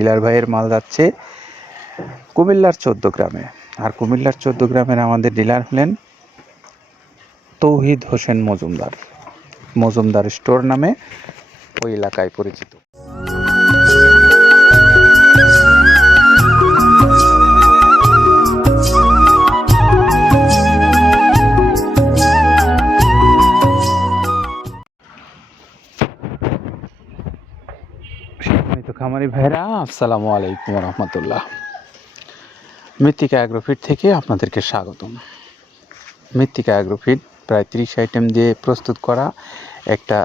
Dealer ভাইয়ের মাল যাচ্ছে কুমিল্লার 14 গ্রামে। আর কুমিল্লার 14 গ্রামের আমাদের ডিলার হলেন তৌহিদ হোসেন মজুমদার স্টোর নামে ওই এলাকায় পরিচিত। খামারি ভাইরা, আসসালামু আলাইকুম রহমতুল্লাহ। মৃত্তিকা অ্যাগ্রোফিড থেকে আপনাদেরকে স্বাগতম। মৃত্তিকা অ্যাগ্রোফিড প্রায় 30 আইটেম দিয়ে প্রস্তুত করা একটা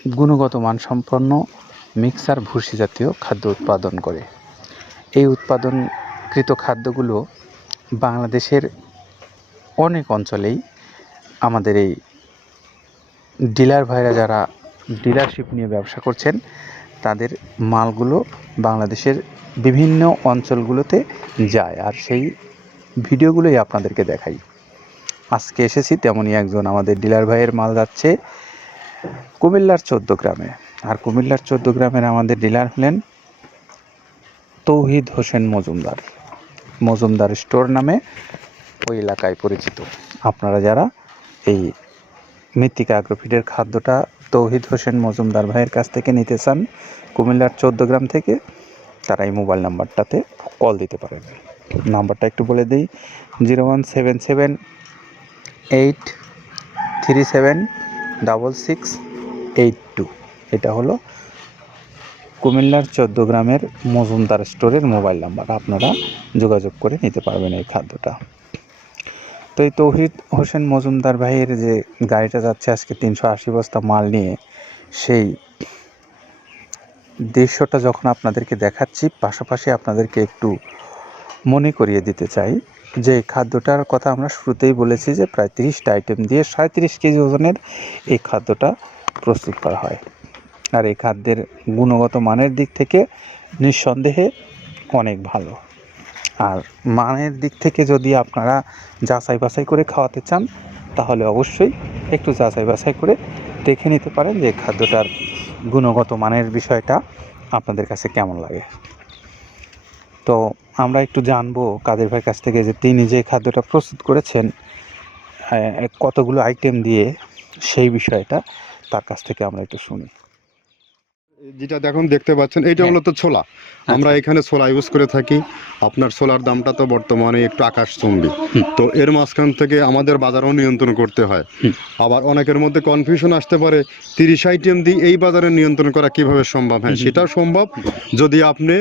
গুণগত মানসম্পন্ন মিক্সার ভুসি জাতীয় খাদ্য উৎপাদন করে। এই উৎপাদনকৃত খাদ্যগুলো বাংলাদেশের অনেক অঞ্চলেই আমাদের এই ডিলার ভাইরা যারা ডিলারশিপ নিয়ে ব্যবসা করছেন তাদের মালগুলো বাংলাদেশের বিভিন্ন অঞ্চলগুলোতে যায়, আর সেই ভিডিওগুলোই আপনাদেরকে দেখাই। আজকে এসেছি তেমনই একজন আমাদের ডিলার ভাইয়ের মাল যাচ্ছে কুমিল্লার 14 গ্রামে। আর কুমিল্লার 14 গ্রামের আমাদের ডিলার হলেন তৌহিদ হোসেন মজুমদার স্টোর নামে ওই এলাকায় পরিচিত। আপনারা যারা এই মৃত্তিকা অ্যাগ্রোফিডের খাদ্যটা তৌহিদ হোসেন মজুমদার ভাইয়ের কাছ থেকে নিতে চান কুমিল্লার 14 গ্রাম থেকে, তারা এই মোবাইল নাম্বারটাতে কল দিতে পারেন। নাম্বারটা একটু বলে দিই, 01778376682। এটা হলো কুমিল্লার 14 গ্রামের মজুমদার স্টোরের মোবাইল নাম্বার। আপনারা যোগাযোগ করে নিতে পারবেন এই খাদ্যটা। তো এই তৌহিদ হোসেন মজুমদার ভাইয়ের যে গাড়িটা যাচ্ছে আজকে 380 বস্তা মাল নিয়ে, সেই দৃশ্যটা যখন আপনাদেরকে দেখাচ্ছি, পাশাপাশি আপনাদেরকে একটু মনে করিয়ে দিতে চাই যে খাদ্যটার কথা আমরা শুরুতেই বলেছি যে প্রায় 30টা আইটেম দিয়ে 37 কেজি ওজনের এই খাদ্যটা প্রস্তুত করা হয়। আর এই খাদ্যের গুণগত মানের দিক থেকে নিঃসন্দেহে অনেক ভালো। আর মানের দিক থেকে যদি আপনারা যাচাই বাছাই করে খাওয়াতে চান তাহলে অবশ্যই একটু যাচাই বাছাই করে দেখে নিতে পারেন যে খাদ্যটার গুণগত মানের বিষয়টা আপনাদের কাছে কেমন লাগে। তো আমরা একটু জানবো কাদের ভাইয়ের কাছ থেকে যে তিনি যে খাদ্যটা প্রস্তুত করেছেন কতগুলো আইটেম দিয়ে, সেই বিষয়টা তার কাছ থেকে আমরা একটু শুনি। যেটা দেখতে পাচ্ছেন এটা হলো তো ছোলা। আমরা এখানে ছোলা ইউজ করে থাকি। আপনার ছোলার দামটা তো বর্তমানে একটু আকাশচুম্বী। তো এর মাঝখান থেকে আমাদের বাজারও নিয়ন্ত্রণ করতে হয়। আবার অনেকের মধ্যে কনফিউশন আসতে পারে 30 আইটেম দিয়ে এই বাজারে নিয়ন্ত্রণ করা কিভাবে সম্ভব। হ্যাঁ, সেটাও সম্ভব যদি আপনি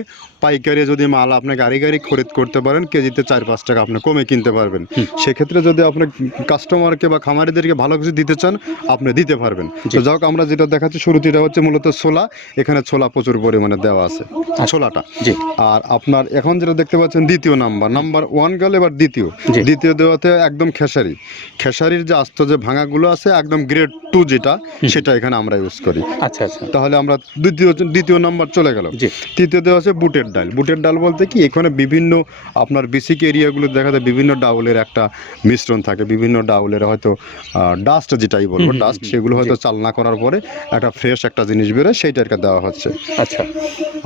পাইকারি যদি মাল আপনি গাড়ি খরিদ করতে পারেন, কেজিতে 4-5 টাকা আপনি কমে কিনতে পারবেন। সেক্ষেত্রে যদি আপনি কাস্টমারকে বা খামারিদেরকে ভালো কিছু দিতে চান আপনি দিতে পারবেন। তো যাই হোক, আমরা যেটা দেখাচ্ছি শুরুতে এটা হচ্ছে মূলত ছোলা। এখানে ছোলা প্রচুর পরিমাণে দেওয়া আছে ছোলাটা। আর আপনার এখন যেটা দেখতে পাচ্ছেন দ্বিতীয় নাম্বার 1 গেল, এবার দ্বিতীয় দেওয়াতে একদম খেসারির যে আস্ত যে ভাঙাগুলো আছে একদম গ্রেড 2 যেটা, সেটা এখানে আমরা ইউজ করি। আচ্ছা, তাহলে আমরা দ্বিতীয় নাম্বার চলে গেল। তৃতীয় দেওয়া আছে বুটের ডাল বলতে কি, এখানে বিভিন্ন আপনার বেসিক এরিয়াগুলো দেখা যায় বিভিন্ন ডাউলের একটা মিশ্রণ থাকে, বিভিন্ন ডাউলের হয়তো ডাস্ট যেটাই বলবো ডাস্ট, সেগুলো হয়তো চালনা করার পরে একটা ফ্রেশ একটা জিনিস বেরোয়, সেইটাকে দেওয়া হচ্ছে। আচ্ছা।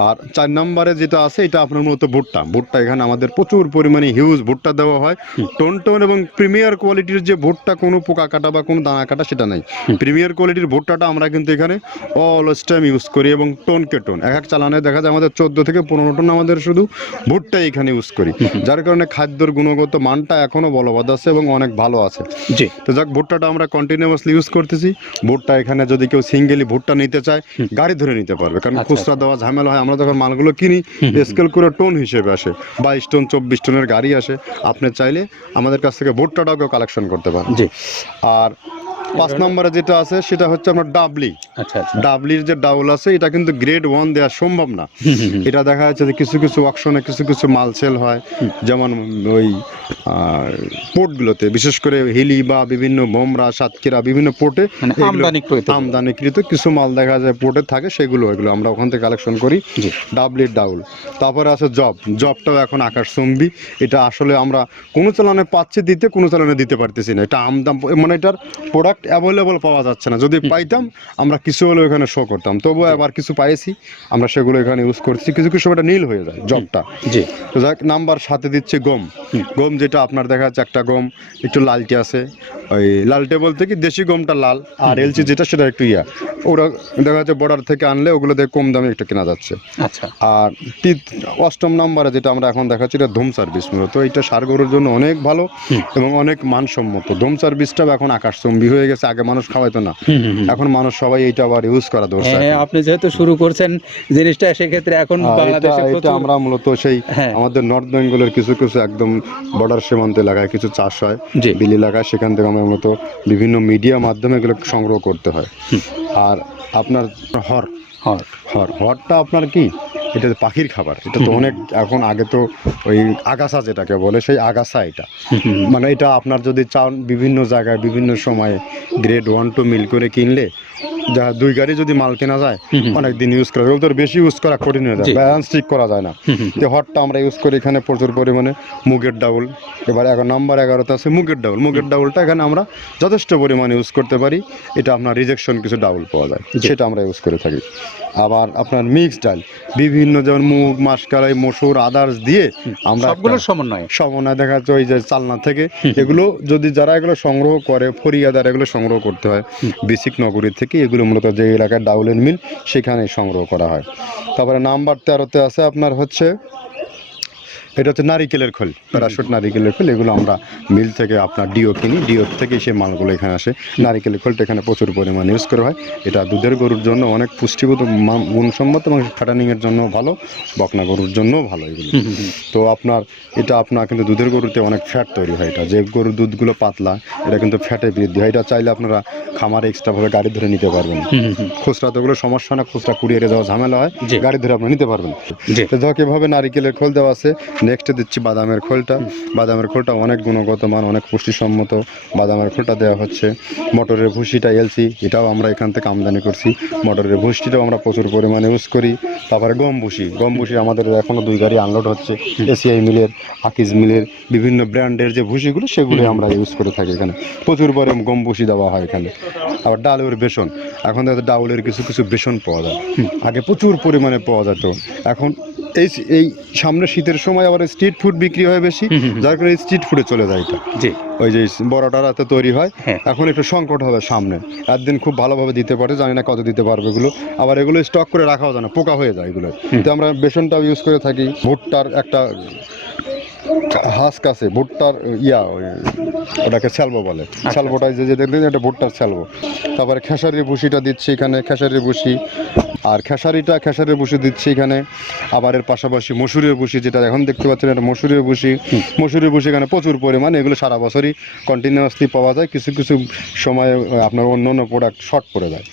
আর 4 নম্বরে যেটা আছে এটা আপনার মূলত ভুট্টা এখানে আমাদের প্রচুর পরিমাণে হিউজ ভুট্টা দেওয়া হয়। টোন এবং প্রিমিয়ার কোয়ালিটির যে ভুট্টা, কোনো পোকা কাটা বা কোনো দানা কাটা সেটা নাই। প্রিমিয়ার কোয়ালিটির ভুট্টাটা আমরা কিন্তু এখানে অলওয়েজ টাইম ইউজ করি। এবং টোনকে টোন এক চালানে দেখা যায় আমাদের 14 থেকে 15 টন আমাদের শুধু ভুট্টা এখানে ইউজ করি, যার কারণে খাদ্যর গুণগত মানটা এখনো বলবৎ আছে এবং অনেক ভালো আছে। তো যাক, ভুট্টাটা আমরা কন্টিনিউয়াসলি ইউজ করতেছি। ভুট্টা এখানে যদি কেউ সিঙ্গেলি ভুট্টা নিতে চায় গাড়ি ধরে নিতে পারবে, কারণ খুচরা দেওয়া ঝামেলা হয়। আমরা যখন মালগুলো কিনি স্কেল করে টোন হিসেবে আসে, 22 টন 24 টনের গাড়ি আসে। আপনি চাইলে আমাদের কাছ থেকে ভুট্টাটাও কেউ কালেকশন করতে পারেন। আর 5 নম্বরে যেটা আছে সেটা হচ্ছে আপনার ডাবলির যে ডাউল আছে, এটা কিন্তু গ্রেড 1 দেওয়া সম্ভব না। এটা দেখা যাচ্ছে যে কিছু অকশনে কিছু মাল সেল হয়, যেমন ওই পোর্টগুলোতে, বিশেষ করে হিলি বা বিভিন্ন বোমরা, সাতক্ষীরা বিভিন্ন পোর্টে আমদানিকৃত কিছু মাল দেখা যায় পোর্টে থাকে, এগুলো আমরা ওখান থেকে কালেকশন করি। ডাবলির ডাউল। তারপরে আছে জবটাও এখন আকাশচুম্বী। এটা আসলে আমরা কোনো চালানে পাচ্ছি দিতে, কোনো চালানে দিতে পারতেছি না। এটা আমদাম, মানে এটার প্রোডাক্ট অ্যাভেলেবল পাওয়া যাচ্ছে না। যদি পাইতাম আমরা কিছু হলো এখানে শো করতাম, তবুও আবার কিছু পাইছি আমরা, সেগুলো এখানে ইউজ করছি। কিছু কিছু সময় এটা নীল হয়ে যায় জবটা। জি। তো যাক, নাম্বার সাথে দিচ্ছে গম। গম যেটা আপনার দেখা যাচ্ছে একটা গম একটু লালটে আছে, ওই লালটে বলতে কি দেশি গমটা লাল, আর এলচি যেটা সেটা একটু ইয়া, ওরা দেখা যাচ্ছে বর্ডার থেকে আনলে ওগুলো দিয়ে কম দামে একটু কেনা যাচ্ছে। আচ্ছা। আর অষ্টম নাম্বারে যেটা আমরা এখন দেখাচ্ছি, এটা ধুম সার্ভিস। মূলত এটা ষাঁড় গরুর জন্য অনেক ভালো এবং অনেক মানসম্মত। ধুম সার্ভিসটাও এখন আকাশচুম্বী হয়ে গেছে, আগে মানুষ খাওয়াইতো না, এখন মানুষ সবাই এইটা আবার ইউজ করা ধরছে। হ্যাঁ, আপনি যেহেতু শুরু করছেন জিনিসটা, সেক্ষেত্রে এখন বাংলাদেশে এটা প্রচুর। আমরা মূলত সেই হ্যাঁ। আমাদের নর্থ বেঙ্গলের কিছু কিছু একদম বর্ডার সীমান্ত এলাকায় কিছু চাষ হয়, জি। বিল এলাকায়, সেখান থেকে আমরা মূলত বিভিন্ন মিডিয়া মাধ্যমে এগুলো সংগ্রহ করতে হয়। আর আপনার হর হর হরটা আপনার কি, এটা পাখির খাবার। এটা তো অনেক এখন, আগে তো ওই আগাছা যেটাকে বলে সেই আগাছা এটা, মানে এটা আপনার যদি চান বিভিন্ন জায়গায় বিভিন্ন সময়ে গ্রেড 1 2 মিল করে কিনলে যা 2 গাড়ি যদি মাল কেনা যায় অনেক দিন ইউজ করা যায়। ওদের বেশি ইউজ করা কঠিন হয়ে যায়, জি। ব্যালেন্স ঠিক করা যায় না। তো হটটা আমরা ইউজ করি এখানে প্রচুর পরিমাণে। মুগের ডাউল, এবার এখন নাম্বার 11তে আছে মুগের ডাউল। মুগের ডাউলটা এখানে আমরা যথেষ্ট পরিমাণে ইউজ করতে পারি। এটা আপনার রিজেকশন কিছু ডাউল পাওয়া যায়, সেটা আমরা ইউজ করে থাকি। আবার আপনার মিক্সড ডাল, বিভিন্ন যেমন মুগ, মাসকলাই, মসুর, আদার্স দিয়ে আমরা সবগুলোর সমন্বয়। সমন্বয় দেখা যাচ্ছে ওই যে চালনা থেকে এগুলো যদি যারা এগুলো সংগ্রহ করে, ফরিয়াদার এগুলো সংগ্রহ করতে হয় বেসিক নগরী থেকে। এগুলো মূলত যে এলাকার ডাউলের মিল সেখানে সংগ্রহ করা হয়। তারপরে নাম্বার 13তে আছে আপনার হচ্ছে, এটা হচ্ছে নারিকেলের খোল, প্যারাশুট নারিকেলের খোল। এগুলো আমরা মিল থেকে আপনার ডিও কিনি, ডিও থেকে সেই মালগুলো এখানে আসে। নারিকেলের খোলটা এখানে প্রচুর পরিমাণে ইউজ করা হয়। এটা দুধের গরুর জন্য অনেক পুষ্টিগত গুণসম্মত এবং ফ্যাটানিংয়ের জন্য ভালো, বকনা গরুর জন্যও ভালো এগুলো। তো আপনার এটা আপনার কিন্তু দুধের গরুতে অনেক ফ্যাট তৈরি হয়। এটা যে গরুর দুধগুলো পাতলা, এটা কিন্তু ফ্যাটে বৃদ্ধি হয়। এটা চাইলে আপনারা খামারে এক্সট্রাভাবে গাড়ি ধরে নিতে পারবেন। খুচরা তো ওগুলো সমস্যা না, খুচরা কুরিয়ারে যাওয়া ঝামেলা হয়, জি। গাড়ি ধরে আপনি নিতে পারবেন। জি। তো যাক, এভাবে নারিকেলের খোল দেওয়া আছে। নেক্সটে দিচ্ছি বাদামের খোলটা। বাদামের খোলটা অনেক গুণগত মান, অনেক পুষ্টিসম্মত। বাদামের খোলটা দেওয়া হচ্ছে। মটরের ভুসিটা এলসি, এটাও আমরা এখান থেকে আমদানি করছি। মটরের ভুসিটাও আমরা প্রচুর পরিমাণে ইউজ করি। তারপরে গম ভুসি, গম ভুসি আমাদের এখনও 2 গাড়ি আনলোড হচ্ছে। এসিআই মিলের, আকিজ মিলের বিভিন্ন ব্র্যান্ডের যে ভুসিগুলো সেগুলো আমরা ইউজ করে থাকি এখানে। প্রচুর পরিমাণে গম ভুসি দেওয়া হয় এখানে। আবার ডালের বেসন, এখন দেখা যায় ডাউলের কিছু কিছু বেসন পাওয়া যায়, আগে প্রচুর পরিমাণে পাওয়া যেত। এখন এই সামনে শীতের সময় আবার স্ট্রিট ফুড বিক্রি হয় বেশি, যার কারণে স্ট্রিট ফুডে চলে যায় এটা। জি। ওই যে বড়টা রাতে তৈরি হয়, হ্যাঁ। এখন একটু সংকট হবে সামনে। একদিন খুব ভালোভাবে দিতে পারে, জানি না কত দিতে পারবে এগুলো। আবার এগুলো স্টক করে রাখাও যায় না, পোকা হয়ে যায় এগুলো। তো আমরা বেসনটাও ইউজ করে থাকি। ভুট্টার একটা হাস্ক আছে, ভুট্টার ওটাকে স্যালবো বলে। স্যালবোটা যে দেখবেন এটা ভুট্টার স্যালবো। তারপরে খেসারির ভুসিটা দিচ্ছি এখানে, খেসারির ভুসি। আর খেসারির ভুসি দিচ্ছি এখানে। আবার এর পাশাপাশি মসুরের ভুসি, যেটা এখন দেখতে পাচ্ছেন এটা মসুরের ভুসি। মসুরের ভুসি এখানে প্রচুর পরিমাণে, এগুলো সারা বছরই কন্টিনিউয়াসলি পাওয়া যায়। কিছু কিছু সময় আপনার অন্য অন্য প্রোডাক্ট শর্ট পড়ে যায়।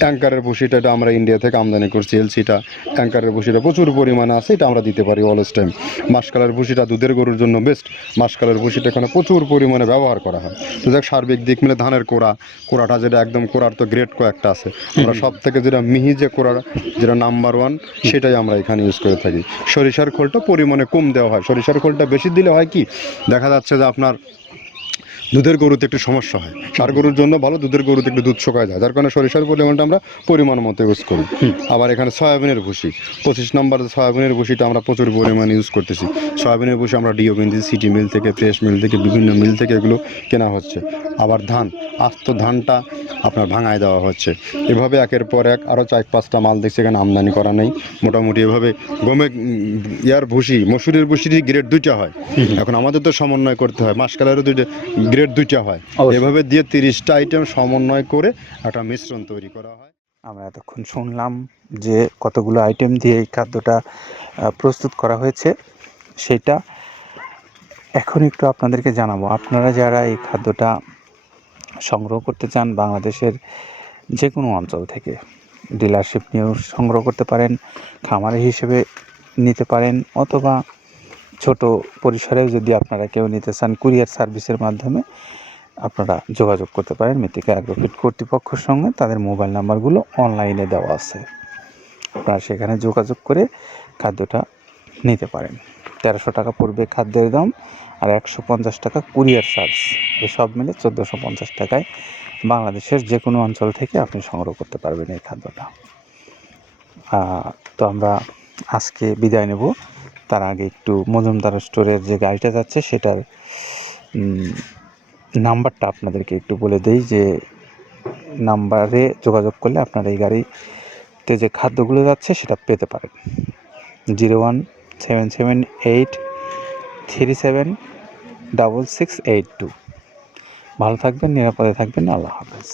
ট্যাঙ্কারের ভুসিটা এটা আমরা ইন্ডিয়া থেকে আমদানি করছি, এলসিটা। ট্যাঙ্কারের ভুসিটা প্রচুর পরিমাণে আছে, এটা আমরা দিতে পারি অলওয়েজ টাইম। মাসকালের ভুসিটা দুধের গরুর জন্য বেস্ট। মাসকালের ভুসিটা এখানে প্রচুর পরিমাণে ব্যবহার করা হয়। তো যাক, সার্বিক দিক মিলে ধানের কোড়াটা যেটা একদম, কোড়ার তো গ্রেড কয়েকটা আছে, আমরা সব থেকে যেটা মিহি যে কোড়া, যেটা নাম্বার 1, সেটাই আমরা এখানে ইউজ করে থাকি। সরিষার খোলটা পরিমাণে কম দেওয়া হয়। সরিষার খোলটা বেশি দিলে হয় কি, দেখা যাচ্ছে যে আপনার দুধের গরুতে একটু সমস্যা হয়। ষাঁড় গরুর জন্য ভালো, দুধের গরুতে একটু দুধ শুকায় যায়, যার কারণে সরিষার পরিমাণটা আমরা পরিমাণ মতো ইউজ করি। আবার এখানে সয়াবিনের ভুসি, 25 নম্বর সয়াবিনের ভুসিটা আমরা প্রচুর পরিমাণে ইউজ করতেছি। সয়াবিনের ভুসি আমরা ডিও কিনতেছি সিটি মিল থেকে, ফ্রেশ মিল থেকে, বিভিন্ন মিল থেকে এগুলো কেনা হচ্ছে। আবার ধান, আস্ত ধানটা আপনার ভাঙায় দেওয়া হচ্ছে। এভাবে একের পর এক আরও 4-5টা মাল দেখছি এখানে আমদানি করা নেই। মোটামুটি এভাবে গমে ভুসি, মসুরের ভুসির গ্রেড 2টা হয়। এখন আমাদের তো সমন্বয় করতে হয়, মাসকালেরও গ্রেড 2টা হয়। এভাবে দিয়ে 30টা আইটেম সমন্বয় করে একটা মিশ্রণ তৈরি করা হয়। আমরা এতক্ষণ শুনলাম যে কতগুলো আইটেম দিয়ে এই খাদ্যটা প্রস্তুত করা হয়েছে, সেটা এখন একটু আপনাদেরকে জানাবো। আপনারা যারা এই খাদ্যটা সংগ্রহ করতে চান বাংলাদেশের যে কোনো অঞ্চল থেকে, ডিলারশিপ নিয়েও সংগ্রহ করতে পারেন, খামারে হিসেবে নিতে পারেন, অথবা ছোট পরিসরেও যদি আপনারা কেউ নিতে চান কুরিয়ার সার্ভিসের মাধ্যমে আপনারা যোগাযোগ করতে পারেন মৃত্তিকা অ্যাগ্রোফিট কর্তৃপক্ষের সঙ্গে। তাদের মোবাইল নাম্বারগুলো অনলাইনে দেওয়া আছে, আপনারা সেখানে যোগাযোগ করে খাদ্যটা নিতে পারেন। 1300 টাকা পড়বে খাদ্যের দাম, আর 150 টাকা কুরিয়ার চার্জ। সব মিলে 1450 টাকায় বাংলাদেশের যে কোনো অঞ্চল থেকে আপনি সংগ্রহ করতে পারবেন এই খাদ্যটা। তো আমরা আজকে বিদায় নেব, তার আগে একটু মজুমদার স্টোরের যে গাড়িটা যাচ্ছে সেটার নাম্বারটা আপনাদেরকে একটু বলে দেই, যে নাম্বারে যোগাযোগ করলে আপনারা এই গাড়িতে যে খাদ্যগুলো যাচ্ছে সেটা পেতে পারেন। 01778376682। ভালো থাকবেন, নিরাপদে থাকবেন। আল্লাহ হাফেজ।